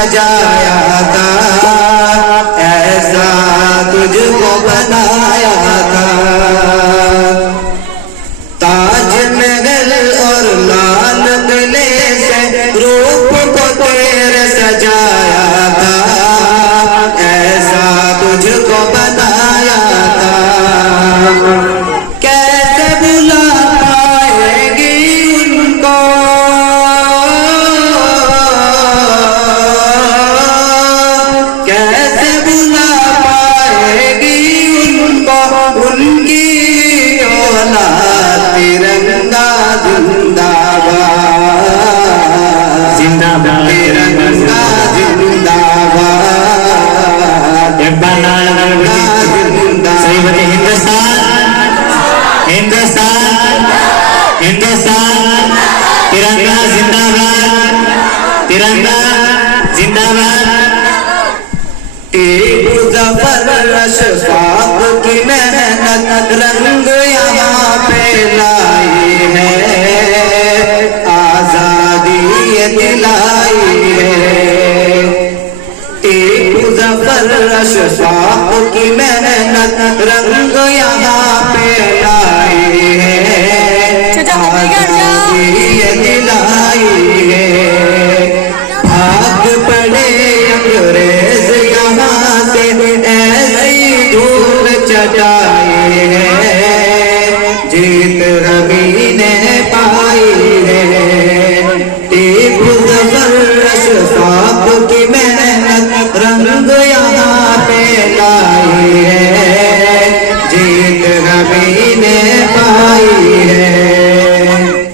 सजाया था, ऐसा तुझको बनाया था। ताज महल और लाल किले से रूप को तेरे सजाया था, ऐसा तुझको बनाया था। कैसे भुला पाएगी उनको, कैसे भुला पाएगी उनको, उनकी औलाद। तिरंगा जिंदाबाद, जिंदाबाद तिरंगा जिंदाबाद, श्रीमती हिंदुस्तान, हिंदुस्तान, हिंदुस्तान, तिरंगा जिंदाबाद, तिरंगा जिंदाबाद। मुज़फ़्फ़र अशफाक़ की मेहनत रंग यहाँ पे लाई है, आज़ादी ये दिलाई है। मुज़फ़्फ़र अशफाक़ की मेहनत रंग यहाँ पे लाई है, आज़ादी